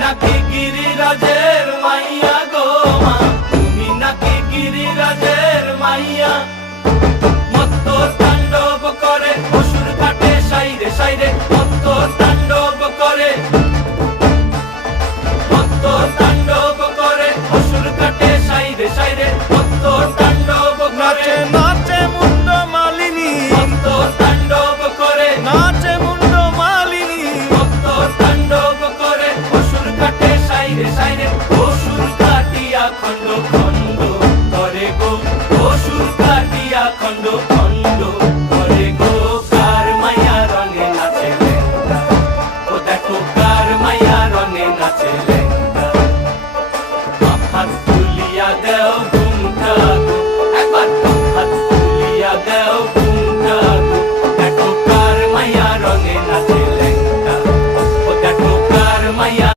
নাকি গিরিরাজের মাইয়া গো মা, তুমি নাকি গিরিরাজের মাইয়া। মত্ত তাণ্ডব করে অসুর কাটে সাইরে সাইরে, মত্ত তাণ্ডব করে, মত্ত তাণ্ডব করে অসুর কাটে সাইরে সাইরে, মত্ত তাণ্ডব করে। নাচে মুন্ড মালিনী, মত্ত তাণ্ডব করে, নাচে মুন্ড মালিনী, মত্ত তাণ্ডব করে অসুর কাটে সাইরে সাইরে, অসুর কাটিয়া খণ্ড